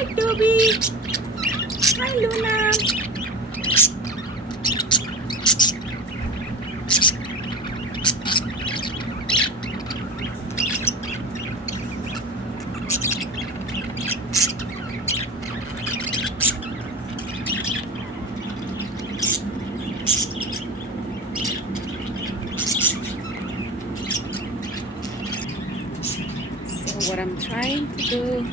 Hi, Toby. Hi, Luna. So what I'm trying to do,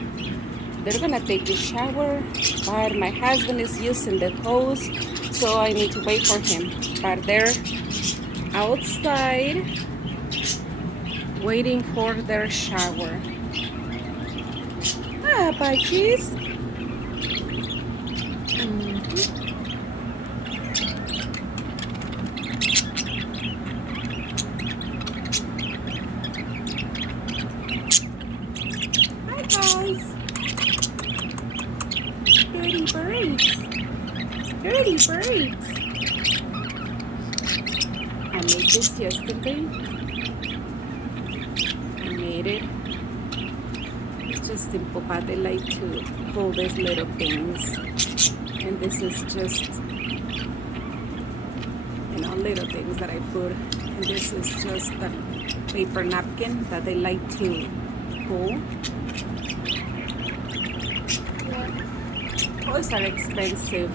they're gonna take the shower, but my husband is using the hose, so I need to wait for him. But they're outside waiting for their shower. Ah, budgies. Hi, guys. Dirty birds. Dirty birds. I made this yesterday. I made it. It's just simple, but they like to pull these little things. And this is just, little things that I put. And this is just a paper napkin that they like to pull. Yeah. Toys are expensive.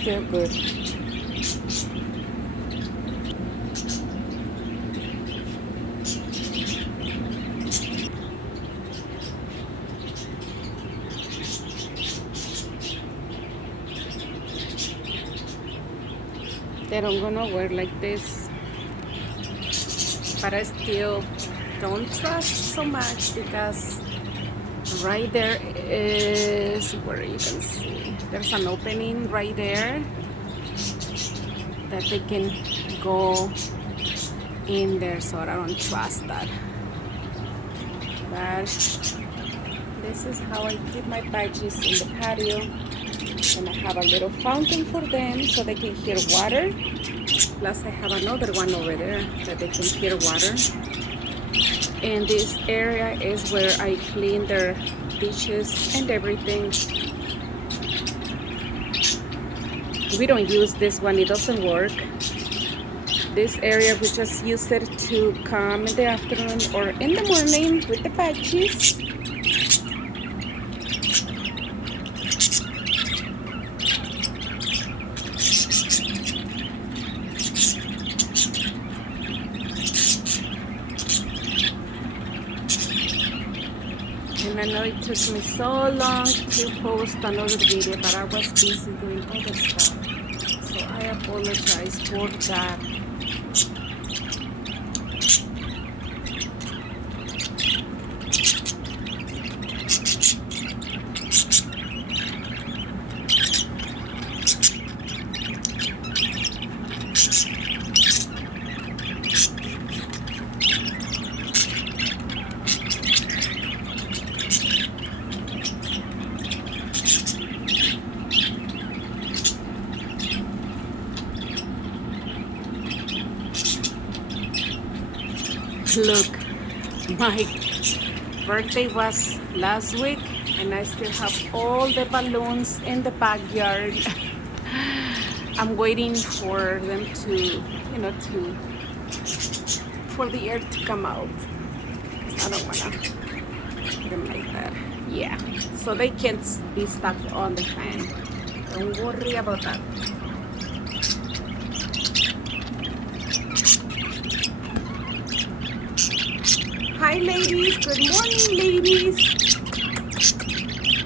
Still good. They don't go nowhere like this, but I still don't trust so much because right there is where you can see there's an opening right there that they can go in there, so I don't trust that. But this is how I keep my budgies in the patio, and I have a little fountain for them so they can hear water. Plus I have another one over there that they can hear water. And this area is where I clean their dishes and everything. We don't use this one, it doesn't work. This area we just use it to come in the afternoon or in the morning with the budgies. And I know it took me so long to post another video, but I was busy doing other stuff. So I apologize for that. Look, my birthday was last week and I still have all the balloons in the backyard. I'm waiting for them to, for the air to come out. I don't wanna put them like that. Yeah, so they can't be stuck on the fan. Don't worry about that. Hi ladies, good morning ladies.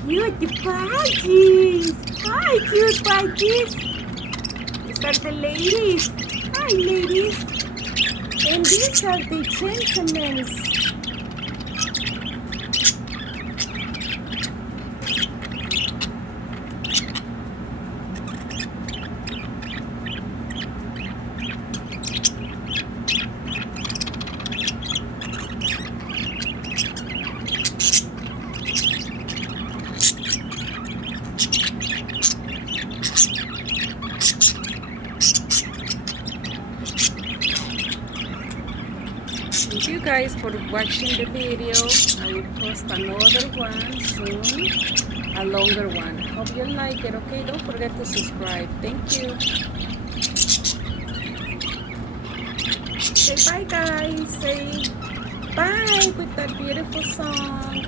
Cute budgies. Hi cute budgies. These are the ladies. Hi ladies. And these are the gentlemen. Thank you guys for watching the video. I will post another one soon, a longer one. Hope you like it, okay? Don't forget to subscribe. Thank you. Say bye guys. Say bye with that beautiful song.